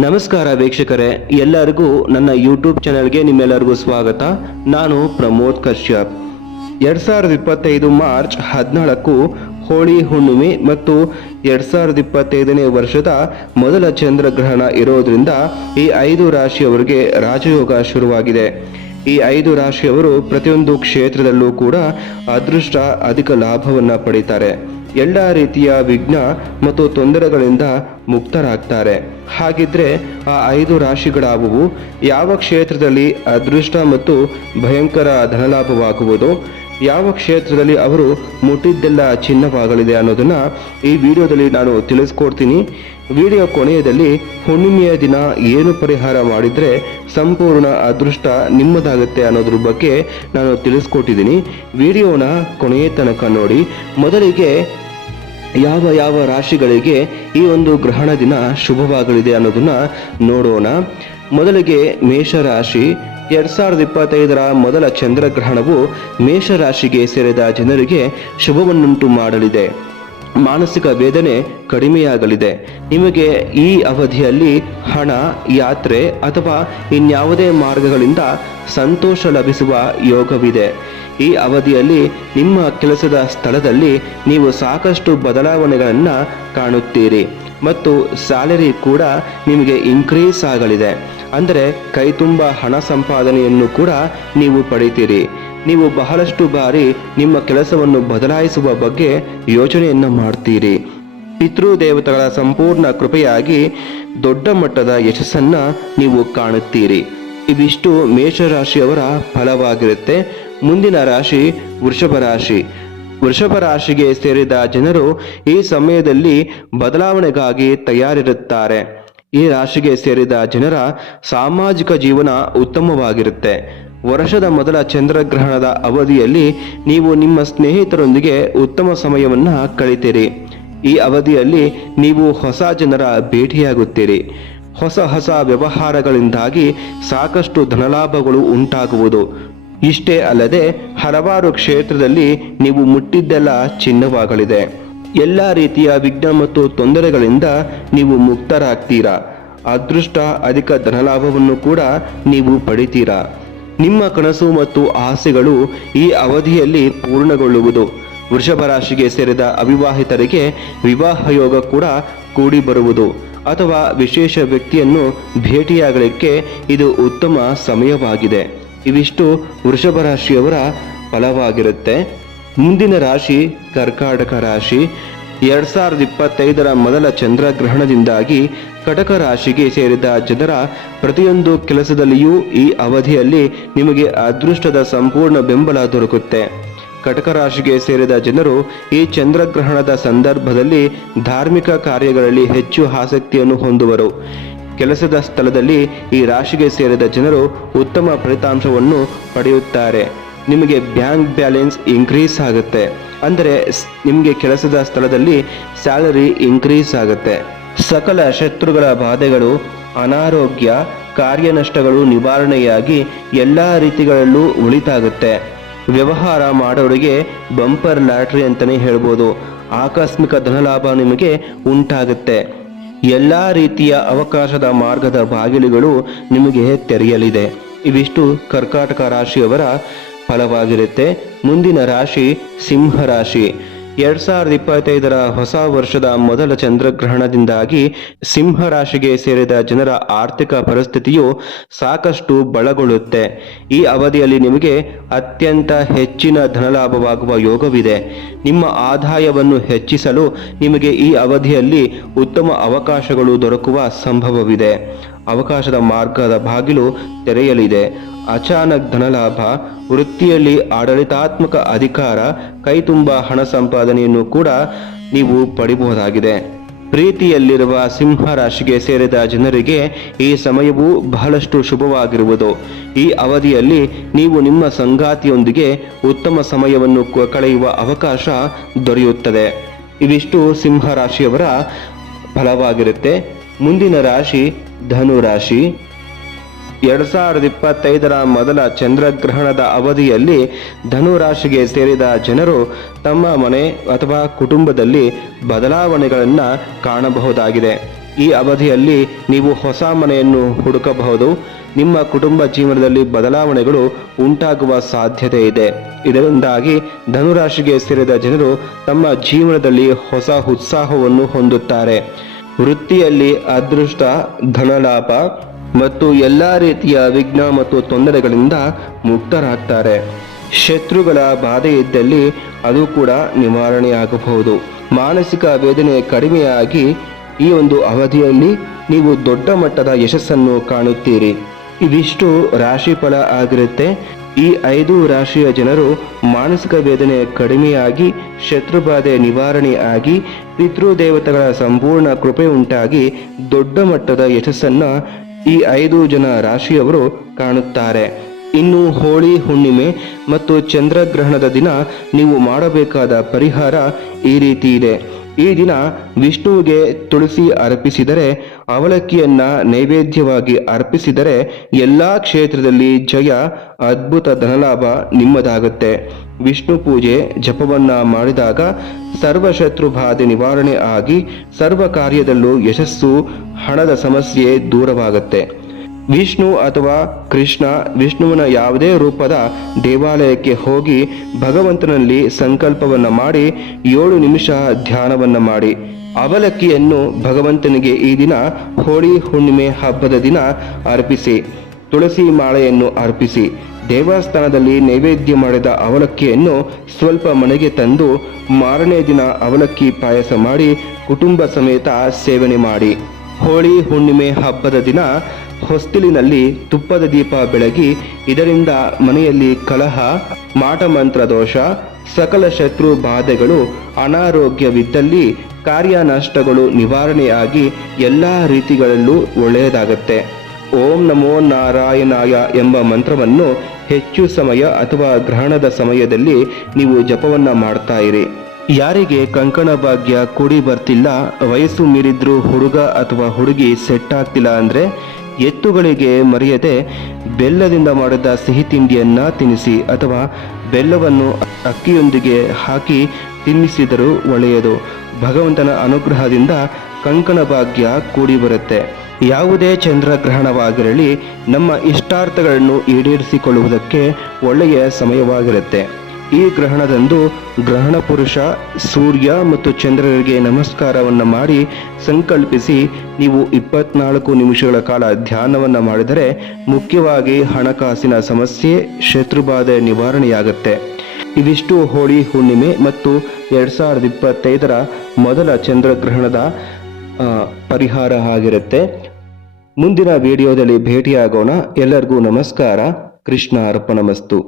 ನಮಸ್ಕಾರ ವೀಕ್ಷಕರೇ, ಎಲ್ಲರಿಗೂ ನನ್ನ ಯೂಟ್ಯೂಬ್ ಚಾನೆಲ್ಗೆ ನಿಮ್ಮೆಲ್ಲರಿಗೂ ಸ್ವಾಗತ. ನಾನು ಪ್ರಮೋದ್ ಕಶ್ಯಪ್. 2025 ಮಾರ್ಚ್ 14ಕ್ಕೂ ಹೋಳಿ ಹುಣ್ಣಿಮೆ ಮತ್ತು 2025ನೇ ವರ್ಷದ ಮೊದಲ ಚಂದ್ರಗ್ರಹಣ ಇರೋದ್ರಿಂದ ಈ 5 ರಾಶಿಯವರಿಗೆ ರಾಜಯೋಗ ಶುರುವಾಗಿದೆ. ಈ 5 ರಾಶಿಯವರು ಪ್ರತಿಯೊಂದು ಕ್ಷೇತ್ರದಲ್ಲೂ ಕೂಡ ಅದೃಷ್ಟ ಅಧಿಕ ಲಾಭವನ್ನು ಪಡೀತಾರೆ. ಎಲ್ಲ ರೀತಿಯ ವಿಘ್ನ ಮತ್ತು ತೊಂದರೆಗಳಿಂದ ಮುಕ್ತರಾಗ್ತಾರೆ. ಹಾಗಿದ್ರೆ ಆ 5 ರಾಶಿಗಳಾವುವು? ಯಾವ ಕ್ಷೇತ್ರದಲ್ಲಿ ಅದೃಷ್ಟ ಮತ್ತು ಭಯಂಕರ ಧನಲಾಭವಾಗುವುದು? ಯಾವ ಕ್ಷೇತ್ರದಲ್ಲಿ ಅವರು ಮುಟ್ಟಿದ್ದೆಲ್ಲ ಚಿನ್ನವಾಗಲಿದೆ ಅನ್ನೋದನ್ನ ಈ ವಿಡಿಯೋದಲ್ಲಿ ನಾನು ತಿಳಿಸ್ಕೊಡ್ತೀನಿ. ವಿಡಿಯೋ ಕೊನೆಯದಲ್ಲಿ ಹುಣ್ಣಿಮೆಯ ದಿನ ಏನು ಪರಿಹಾರ ಮಾಡಿದರೆ ಸಂಪೂರ್ಣ ಅದೃಷ್ಟ ನಿಮ್ಮದಾಗುತ್ತೆ ಅನ್ನೋದ್ರ ಬಗ್ಗೆ ನಾನು ತಿಳಿಸ್ಕೊಟ್ಟಿದ್ದೀನಿ. ವಿಡಿಯೋನ ಕೊನೆಯ ತನಕ ನೋಡಿ. ಮೊದಲಿಗೆ ಯಾವ ರಾಶಿಗಳಿಗೆ ಈ ಒಂದು ಗ್ರಹಣ ದಿನ ಶುಭವಾಗಲಿದೆ ಅನ್ನೋದನ್ನ ನೋಡೋಣ. ಮೊದಲಿಗೆ ಮೇಷರಾಶಿ. 2025ರ ಮೊದಲ ಚಂದ್ರಗ್ರಹಣವು ಮೇಷರಾಶಿಗೆ ಸೇರಿದ ಜನರಿಗೆ ಶುಭವನ್ನುಂಟು ಮಾಡಲಿದೆ. ಮಾನಸಿಕ ವೇದನೆ ಕಡಿಮೆಯಾಗಲಿದೆ. ನಿಮಗೆ ಈ ಅವಧಿಯಲ್ಲಿ ಹಣ, ಯಾತ್ರೆ ಅಥವಾ ಇನ್ಯಾವುದೇ ಮಾರ್ಗಗಳಿಂದ ಸಂತೋಷ ಲಭಿಸುವ ಯೋಗವಿದೆ. ಈ ಅವಧಿಯಲ್ಲಿ ನಿಮ್ಮ ಕೆಲಸದ ಸ್ಥಳದಲ್ಲಿ ನೀವು ಸಾಕಷ್ಟು ಬದಲಾವಣೆಗಳನ್ನು ಕಾಣುತ್ತೀರಿ ಮತ್ತು ಸ್ಯಾಲರಿ ಕೂಡ ನಿಮಗೆ ಇನ್ಕ್ರೀಸ್ ಆಗಲಿದೆ. ಅಂದರೆ ಕೈ ತುಂಬ ಹಣ ಸಂಪಾದನೆಯನ್ನು ಕೂಡ ನೀವು ಪಡಿತೀರಿ. ನೀವು ಬಹಳಷ್ಟು ಬಾರಿ ನಿಮ್ಮ ಕೆಲಸವನ್ನು ಬದಲಾಯಿಸುವ ಬಗ್ಗೆ ಯೋಚನೆಯನ್ನು ಮಾಡ್ತೀರಿ. ಪಿತೃದೇವತೆಗಳ ಸಂಪೂರ್ಣ ಕೃಪೆಯಾಗಿ ದೊಡ್ಡ ಮಟ್ಟದ ಯಶಸ್ಸನ್ನು ನೀವು ಕಾಣುತ್ತೀರಿ. ಇವಿಷ್ಟು ಮೇಷರಾಶಿಯವರ ಫಲವಾಗಿರುತ್ತೆ. ಮುಂದಿನ ರಾಶಿ ವೃಷಭ ರಾಶಿ. ವೃಷಭ ರಾಶಿಗೆ ಸೇರಿದ ಜನರು ಈ ಸಮಯದಲ್ಲಿ ಬದಲಾವಣೆಗಾಗಿ ತಯಾರಿರುತ್ತಾರೆ. ಈ ರಾಶಿಗೆ ಸೇರಿದ ಜನರ ಸಾಮಾಜಿಕ ಜೀವನ ಉತ್ತಮವಾಗಿರುತ್ತೆ. ವರ್ಷದ ಮೊದಲ ಚಂದ್ರಗ್ರಹಣದ ಅವಧಿಯಲ್ಲಿ ನೀವು ನಿಮ್ಮ ಸ್ನೇಹಿತರೊಂದಿಗೆ ಉತ್ತಮ ಸಮಯವನ್ನು ಕಳೀತೀರಿ. ಈ ಅವಧಿಯಲ್ಲಿ ನೀವು ಹೊಸ ಜನರ ಭೇಟಿಯಾಗುತ್ತೀರಿ. ಹೊಸ ವ್ಯವಹಾರಗಳಿಂದಾಗಿ ಸಾಕಷ್ಟು ಧನಲಾಭಗಳು ಉಂಟಾಗುವುದು. ಇಷ್ಟೇ ಅಲ್ಲದೆ ಹಲವಾರು ಕ್ಷೇತ್ರದಲ್ಲಿ ನೀವು ಮುಟ್ಟಿದ್ದೆಲ್ಲ ಚಿನ್ನವಾಗಲಿದೆ. ಎಲ್ಲ ರೀತಿಯ ವಿಘ್ನ ಮತ್ತು ತೊಂದರೆಗಳಿಂದ ನೀವು ಮುಕ್ತರಾಗ್ತೀರಾ. ಅದೃಷ್ಟ ಅಧಿಕ ಧನಲಾಭವನ್ನು ಕೂಡ ನೀವು ಪಡಿತೀರಾ. ನಿಮ್ಮ ಕನಸು ಮತ್ತು ಆಸೆಗಳು ಈ ಅವಧಿಯಲ್ಲಿ ಪೂರ್ಣಗೊಳ್ಳುವುದು. ವೃಷಭ ರಾಶಿಗೆ ಸೇರಿದ ಅವಿವಾಹಿತರಿಗೆ ವಿವಾಹ ಯೋಗ ಕೂಡ ಕೂಡಿ ಬರುವುದು ಅಥವಾ ವಿಶೇಷ ವ್ಯಕ್ತಿಯನ್ನು ಭೇಟಿಯಾಗಲಿಕ್ಕೆ ಇದು ಉತ್ತಮ ಸಮಯವಾಗಿದೆ. ಇವಿಷ್ಟು ವೃಷಭ ರಾಶಿಯವರ ಫಲವಾಗಿರುತ್ತೆ. ಮುಂದಿನ ರಾಶಿ ಕರ್ಕಾಟಕ ರಾಶಿ. 2025ರ ಮೊದಲ ಚಂದ್ರಗ್ರಹಣದಿಂದಾಗಿ ಕಟಕ ರಾಶಿಗೆ ಸೇರಿದ ಜನರ ಪ್ರತಿಯೊಂದು ಕೆಲಸದಲ್ಲಿಯೂ ಈ ಅವಧಿಯಲ್ಲಿ ನಿಮಗೆ ಅದೃಷ್ಟದ ಸಂಪೂರ್ಣ ಬೆಂಬಲ ದೊರಕುತ್ತೆ. ಕಟಕ ರಾಶಿಗೆ ಸೇರಿದ ಜನರು ಈ ಚಂದ್ರಗ್ರಹಣದ ಸಂದರ್ಭದಲ್ಲಿ ಧಾರ್ಮಿಕ ಕಾರ್ಯಗಳಲ್ಲಿ ಹೆಚ್ಚು ಆಸಕ್ತಿಯನ್ನು ಹೊಂದುವರು. ಕೆಲಸದ ಸ್ಥಳದಲ್ಲಿ ಈ ರಾಶಿಗೆ ಸೇರಿದ ಜನರು ಉತ್ತಮ ಫಲಿತಾಂಶವನ್ನು ಪಡೆಯುತ್ತಾರೆ. ನಿಮಗೆ ಬ್ಯಾಂಕ್ ಬ್ಯಾಲೆನ್ಸ್ ಇನ್ಕ್ರೀಸ್ ಆಗುತ್ತೆ. ಅಂದರೆ ನಿಮಗೆ ಕೆಲಸದ ಸ್ಥಳದಲ್ಲಿ ಸ್ಯಾಲರಿ ಇನ್ಕ್ರೀಸ್ ಆಗುತ್ತೆ. ಸಕಲ ಶತ್ರುಗಳ ಬಾಧೆಗಳು, ಅನಾರೋಗ್ಯ, ಕಾರ್ಯನಷ್ಟಗಳು ನಿವಾರಣೆಯಾಗಿ ಎಲ್ಲ ರೀತಿಗಳಲ್ಲೂ ಒಳಿತಾಗುತ್ತೆ. ವ್ಯವಹಾರ ಮಾಡೋರಿಗೆ ಬಂಪರ್ ಲಾಟ್ರಿ ಅಂತಲೇ ಹೇಳ್ಬೋದು. ಆಕಸ್ಮಿಕ ಧನಲಾಭ ನಿಮಗೆ ಉಂಟಾಗುತ್ತೆ. ಎಲ್ಲ ರೀತಿಯ ಅವಕಾಶದ ಮಾರ್ಗದ ಬಾಗಿಲುಗಳು ನಿಮಗೆ ತೆರೆಯಲಿದೆ. ಇವಿಷ್ಟು ಕರ್ಕಾಟಕ ರಾಶಿಯವರ ಫಲವಾಗಿರುತ್ತೆ. ಮುಂದಿನ ರಾಶಿ ಸಿಂಹ ರಾಶಿ. 2025ರ ಹೊಸ ವರ್ಷದ ಮೊದಲ ಚಂದ್ರಗ್ರಹಣದಿಂದಾಗಿ ಸಿಂಹ ರಾಶಿಗೆ ಸೇರಿದ ಜನರ ಆರ್ಥಿಕ ಪರಿಸ್ಥಿತಿಯು ಸಾಕಷ್ಟು ಬಲಗೊಳ್ಳುತ್ತೆ. ಈ ಅವಧಿಯಲ್ಲಿ ನಿಮಗೆ ಅತ್ಯಂತ ಹೆಚ್ಚಿನ ಧನಲಾಭವಾಗುವ ಯೋಗವಿದೆ. ನಿಮ್ಮ ಆದಾಯವನ್ನು ಹೆಚ್ಚಿಸಲು ನಿಮಗೆ ಈ ಅವಧಿಯಲ್ಲಿ ಉತ್ತಮ ಅವಕಾಶಗಳು ದೊರಕುವ ಸಂಭವವಿದೆ. ಅವಕಾಶದ ಮಾರ್ಗದ ಬಾಗಿಲು ತೆರೆಯಲಿದೆ. ಅಚಾನಕ್ ಧನಲಾಭ, ವೃತ್ತಿಯಲ್ಲಿ ಆಡಳಿತಾತ್ಮಕ ಅಧಿಕಾರ, ಕೈತುಂಬ ಹಣ ಸಂಪಾದನೆಯನ್ನು ಕೂಡ ನೀವು ಪಡಿಬಹುದಾಗಿದೆ. ಪ್ರೀತಿಯಲ್ಲಿರುವ ಸಿಂಹ ರಾಶಿಗೆ ಸೇರಿದ ಜನರಿಗೆ ಈ ಸಮಯವು ಬಹಳಷ್ಟು ಶುಭವಾಗಿರುವುದು. ಈ ಅವಧಿಯಲ್ಲಿ ನೀವು ನಿಮ್ಮ ಸಂಗಾತಿಯೊಂದಿಗೆ ಉತ್ತಮ ಸಮಯವನ್ನು ಕಳೆಯುವ ಅವಕಾಶ ದೊರೆಯುತ್ತದೆ. ಇವಿಷ್ಟು ಸಿಂಹ ರಾಶಿಯವರ ಫಲವಾಗಿರುತ್ತೆ. ಮುಂದಿನ ರಾಶಿ ಧನು ರಾಶಿ. 2025ರ ಮೊದಲ ಚಂದ್ರಗ್ರಹಣದ ಅವಧಿಯಲ್ಲಿ ಧನು ರಾಶಿಗೆ ಸೇರಿದ ಜನರು ತಮ್ಮ ಮನೆ ಅಥವಾ ಕುಟುಂಬದಲ್ಲಿ ಬದಲಾವಣೆಗಳನ್ನು ಕಾಣಬಹುದಾಗಿದೆ. ಈ ಅವಧಿಯಲ್ಲಿ ನೀವು ಹೊಸ ಮನೆಯನ್ನು ಹುಡುಕಬಹುದು. ನಿಮ್ಮ ಕುಟುಂಬ ಜೀವನದಲ್ಲಿ ಬದಲಾವಣೆಗಳು ಉಂಟಾಗುವ ಸಾಧ್ಯತೆ ಇದೆ. ಇದರಿಂದಾಗಿ ಧನುರಾಶಿಗೆ ಸೇರಿದ ಜನರು ತಮ್ಮ ಜೀವನದಲ್ಲಿ ಹೊಸ ಉತ್ಸಾಹವನ್ನು ಹೊಂದುತ್ತಾರೆ. ವೃತ್ತಿಯಲ್ಲಿ ಅದೃಷ್ಟ, ಧನಲಾಭ ಮತ್ತು ಎಲ್ಲ ರೀತಿಯ ವಿಘ್ನ ಮತ್ತು ತೊಂದರೆಗಳಿಂದ ಮುಕ್ತರಾಗ್ತಾರೆ. ಶತ್ರುಗಳ ಬಾಧೆ ಇದ್ದಲ್ಲಿ ಅದು ಕೂಡ ನಿವಾರಣೆಯಾಗಬಹುದು. ಮಾನಸಿಕ ವೇದನೆ ಕಡಿಮೆಯಾಗಿ ಈ ಒಂದು ಅವಧಿಯಲ್ಲಿ ನೀವು ದೊಡ್ಡ ಮಟ್ಟದ ಯಶಸ್ಸನ್ನು ಕಾಣುತ್ತೀರಿ. ಇವಿಷ್ಟು ರಾಶಿಫಲ ಆಗಿರುತ್ತೆ. ಈ 5 ರಾಶಿಯ ಜನರು ಮಾನಸಿಕ ವೇದನೆ ಕಡಿಮೆಯಾಗಿ, ಶತ್ರುಬಾಧೆ ನಿವಾರಣೆ ಆಗಿ, ಪಿತೃದೇವತೆಗಳ ಸಂಪೂರ್ಣ ಕೃಪೆ ಉಂಟಾಗಿ ದೊಡ್ಡ ಮಟ್ಟದ ಯಶಸ್ಸನ್ನ ಈ 5 ಜನ ರಾಶಿಯವರು ಕಾಣುತ್ತಾರೆ. ಇನ್ನು ಹೋಳಿ ಹುಣ್ಣಿಮೆ ಮತ್ತು ಚಂದ್ರಗ್ರಹಣದ ದಿನ ನೀವು ಮಾಡಬೇಕಾದ ಪರಿಹಾರ ಈ ರೀತಿ ಇದೆ. ಈ ದಿನ ವಿಷ್ಣುವಿಗೆ ತುಳಸಿ ಅರ್ಪಿಸಿದರೆ, ಅವಲಕ್ಕಿಯನ್ನ ನೈವೇದ್ಯವಾಗಿ ಅರ್ಪಿಸಿದರೆ ಎಲ್ಲ ಕ್ಷೇತ್ರದಲ್ಲಿ ಜಯ, ಅದ್ಭುತ ಧನಲಾಭ ನಿಮ್ಮದಾಗುತ್ತೆ. ವಿಷ್ಣು ಪೂಜೆ ಜಪವನ್ನ ಮಾಡಿದಾಗ ಸರ್ವಶತ್ರು ಬಾಧೆ ನಿವಾರಣೆ ಆಗಿ ಸರ್ವ ಕಾರ್ಯದಲ್ಲೂ ಯಶಸ್ಸು, ಹಣದ ಸಮಸ್ಯೆ ದೂರವಾಗುತ್ತೆ. ವಿಷ್ಣು ಅಥವಾ ಕೃಷ್ಣ, ವಿಷ್ಣುವಿನ ಯಾವುದೇ ರೂಪದ ದೇವಾಲಯಕ್ಕೆ ಹೋಗಿ ಭಗವಂತನಲ್ಲಿ ಸಂಕಲ್ಪವನ್ನು ಮಾಡಿ 7 ನಿಮಿಷ ಧ್ಯಾನವನ್ನು ಮಾಡಿ. ಅವಲಕ್ಕಿಯನ್ನು ಭಗವಂತನಿಗೆ ಈ ದಿನ ಹೋಳಿ ಹುಣ್ಣಿಮೆ ಹಬ್ಬದ ದಿನ ಅರ್ಪಿಸಿ. ತುಳಸಿ ಮಾಳೆಯನ್ನು ಅರ್ಪಿಸಿ. ದೇವಸ್ಥಾನದಲ್ಲಿ ನೈವೇದ್ಯ ಮಾಡಿದ ಅವಲಕ್ಕಿಯನ್ನು ಸ್ವಲ್ಪ ಮನೆಗೆ ತಂದು ಮಾರನೇ ದಿನ ಅವಲಕ್ಕಿ ಪಾಯಸ ಮಾಡಿ ಕುಟುಂಬ ಸಮೇತ ಸೇವನೆ ಮಾಡಿ. ಹೋಳಿ ಹುಣ್ಣಿಮೆ ಹಬ್ಬದ ದಿನ ಹೊಸ್ತಿಲಿನಲ್ಲಿ ತುಪ್ಪದ ದೀಪ ಬೆಳಗಿ, ಇದರಿಂದ ಮನೆಯಲ್ಲಿ ಕಲಹ, ಮಾಟಮಂತ್ರ ದೋಷ, ಸಕಲ ಶತ್ರು ಬಾಧೆಗಳು, ಅನಾರೋಗ್ಯವಿದ್ದಲ್ಲಿ ಕಾರ್ಯ ನಷ್ಟಗಳು ನಿವಾರಣೆಯಾಗಿ ಎಲ್ಲ ರೀತಿಗಳಲ್ಲೂ ಒಳ್ಳೆಯದಾಗತ್ತೆ. ಓಂ ನಮೋ ನಾರಾಯಣಾಯ ಎಂಬ ಮಂತ್ರವನ್ನು ಹೆಚ್ಚು ಸಮಯ ಅಥವಾ ಗ್ರಹಣದ ಸಮಯದಲ್ಲಿ ನೀವು ಜಪವನ್ನ ಮಾಡ್ತಾ ಇರಿ. ಯಾರಿಗೆ ಕಂಕಣ ಭಾಗ್ಯ ಕೂಡಿ ಬರ್ತಿಲ್ಲ, ವಯಸ್ಸು ಮೀರಿದ್ರೂ ಹುಡುಗ ಅಥವಾ ಹುಡುಗಿ ಸೆಟ್ ಆಗ್ತಿಲ್ಲ ಅಂದರೆ ಎತ್ತುಗಳಿಗೆ ಮರೆಯದೆ ಬೆಲ್ಲದಿಂದ ಮಾಡಿದ ಸಿಹಿ ತಿಂಡಿಯನ್ನ ತಿನ್ನಿಸಿ ಅಥವಾ ಬೆಲ್ಲವನ್ನು ಅಕ್ಕಿಯೊಂದಿಗೆ ಹಾಕಿ ತಿನ್ನಿಸಿದರೂ ಒಳ್ಳೆಯದು. ಭಗವಂತನ ಅನುಗ್ರಹದಿಂದ ಕಂಕಣ ಭಾಗ್ಯ ಕೂಡಿ ಬರುತ್ತೆ. ಯಾವುದೇ ಚಂದ್ರಗ್ರಹಣವಾಗಿರಲಿ ನಮ್ಮ ಇಷ್ಟಾರ್ಥಗಳನ್ನು ಈಡೇರಿಸಿಕೊಳ್ಳುವುದಕ್ಕೆ ಒಳ್ಳೆಯ ಸಮಯವಾಗಿರುತ್ತೆ. ಈ ಗ್ರಹಣದಂದು ಗ್ರಹಣ ಪುರುಷ ಸೂರ್ಯ ಮತ್ತು ಚಂದ್ರರಿಗೆ ನಮಸ್ಕಾರವನ್ನು ಮಾಡಿ ಸಂಕಲ್ಪಿಸಿ ನೀವು 24 ನಿಮಿಷಗಳ ಕಾಲ ಧ್ಯಾನವನ್ನು ಮಾಡಿದರೆ ಮುಖ್ಯವಾಗಿ ಹಣಕಾಸಿನ ಸಮಸ್ಯೆ, ಶತ್ರುಬಾಧೆ ನಿವಾರಣೆಯಾಗುತ್ತೆ. ಇವಿಷ್ಟು ಹೋಳಿ ಹುಣ್ಣಿಮೆ ಮತ್ತು 2025ರ ಮೊದಲ ಚಂದ್ರಗ್ರಹಣದ ಪರಿಹಾರ ಆಗಿರುತ್ತೆ. ಮುಂದಿನ ವಿಡಿಯೋದಲ್ಲಿ ಭೇಟಿಯಾಗೋಣ. ಎಲ್ಲರಿಗೂ ನಮಸ್ಕಾರ. ಕೃಷ್ಣ ಅರ್ಪಣಮಸ್ತು.